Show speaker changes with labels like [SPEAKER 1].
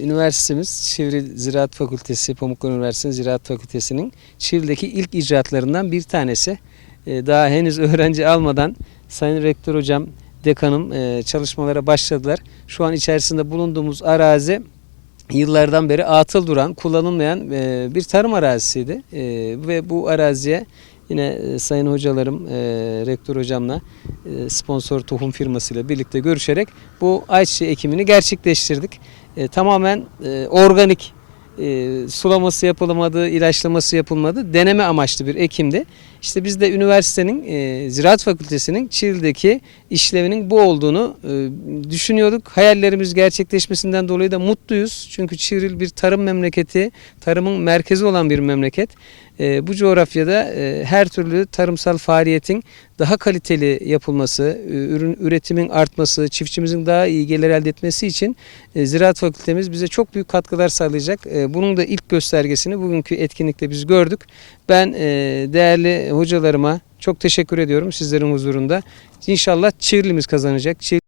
[SPEAKER 1] Üniversitemiz Çivri Ziraat Fakültesi, Pamukkale Üniversitesi Ziraat Fakültesi'nin Çivri'deki ilk icraatlarından bir tanesi. Ee, Daha henüz öğrenci almadan Sayın Rektör Hocam, Dekanım e, çalışmalara başladılar. Şu an içerisinde bulunduğumuz arazi yıllardan beri atıl duran, kullanılmayan e, bir tarım arazisiydi. E, Ve bu araziye yine Sayın Hocalarım, Rektör Hocamla sponsor tohum firmasıyla birlikte görüşerek bu ayçiçeği ekimini gerçekleştirdik. E, tamamen e, organik e, sulaması yapılmadı, ilaçlaması yapılmadı. Deneme amaçlı bir ekimdi. İşte biz de üniversitenin, e, Ziraat Fakültesi'nin Çivril'deki işlevinin bu olduğunu e, düşünüyorduk. Hayallerimiz gerçekleşmesinden dolayı da mutluyuz. Çünkü Çivril bir tarım memleketi, tarımın merkezi olan bir memleket. E, bu coğrafyada e, her türlü tarımsal faaliyetin daha kaliteli yapılması, e, ürün üretimin artması, çiftçimizin daha iyi gelir elde etmesi için e, Ziraat Fakültemiz bize çok büyük katkılar sağlayacak. E, Bunun da ilk göstergesini bugünkü etkinlikte biz gördük. Ben e, değerli hocalarıma çok teşekkür ediyorum sizlerin huzurunda. İnşallah Çivrilimiz kazanacak. Çivri